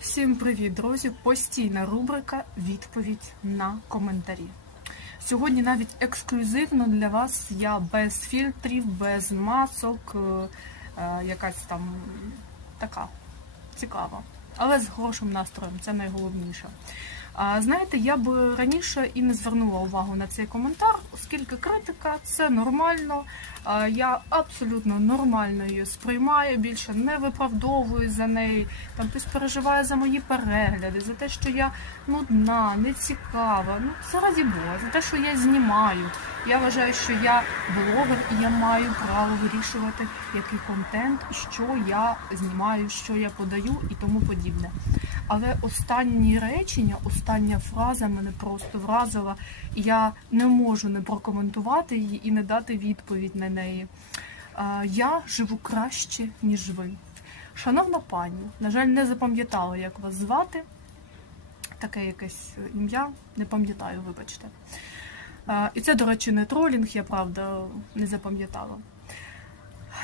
Всім привіт, друзі! Постійна рубрика Відповідь на коментарі. Сьогодні навіть ексклюзивно для вас я без фільтрів, без масок, е, е, якась там така цікава, але з хорошим настроєм, це найголовніше. Знаєте, я б раніше і не звернула увагу на цей коментар, оскільки критика це нормально. Я абсолютно нормально її сприймаю, більше не виправдовую за неї. Там хтось переживає за мої перегляди, за те, що я нудна, не цікава. Ну це раді Бога, за те, що я знімаю. Я вважаю, що я блогер і я маю право вирішувати, який контент, що я знімаю, що я подаю і тому подібне. Але останні речення, остання фраза мене просто вразила, я не можу не прокоментувати її і не дати відповідь на неї. Я живу краще, ніж ви. Шановна пані, на жаль, не запам'ятала, як вас звати. Таке якесь ім'я, не пам'ятаю, вибачте. І це, до речі, не тролінг, я правда не запам'ятала.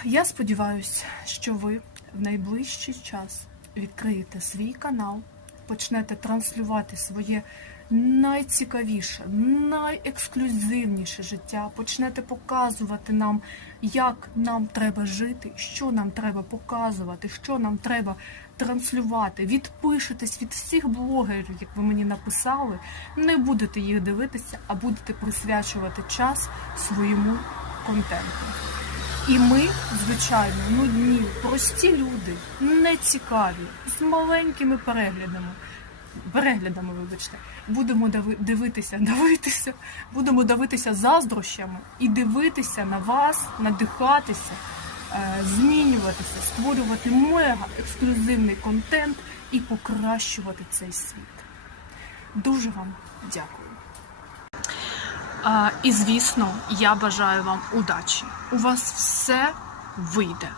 Я сподіваюся, що ви в найближчий час відкриєте свій канал, почнете транслювати своє найцікавіше, найексклюзивніше життя, почнете показувати нам, як нам треба жити, що нам треба показувати, що нам треба транслювати. Відпишетесь від всіх блогерів, як ви мені написали, не будете їх дивитися, а будете присвячувати час своєму контенту. І ми, звичайно, нудні, прості люди, нецікаві, з маленькими переглядами. Переглядами, вибачте, будемо дивитися, дивитися, будемо дивитися заздрощами і дивитися на вас, надихатися, е, змінюватися, створювати мега ексклюзивний контент і покращувати цей світ. Дуже вам дякую. І звісно, я бажаю вам удачі. У вас все вийде.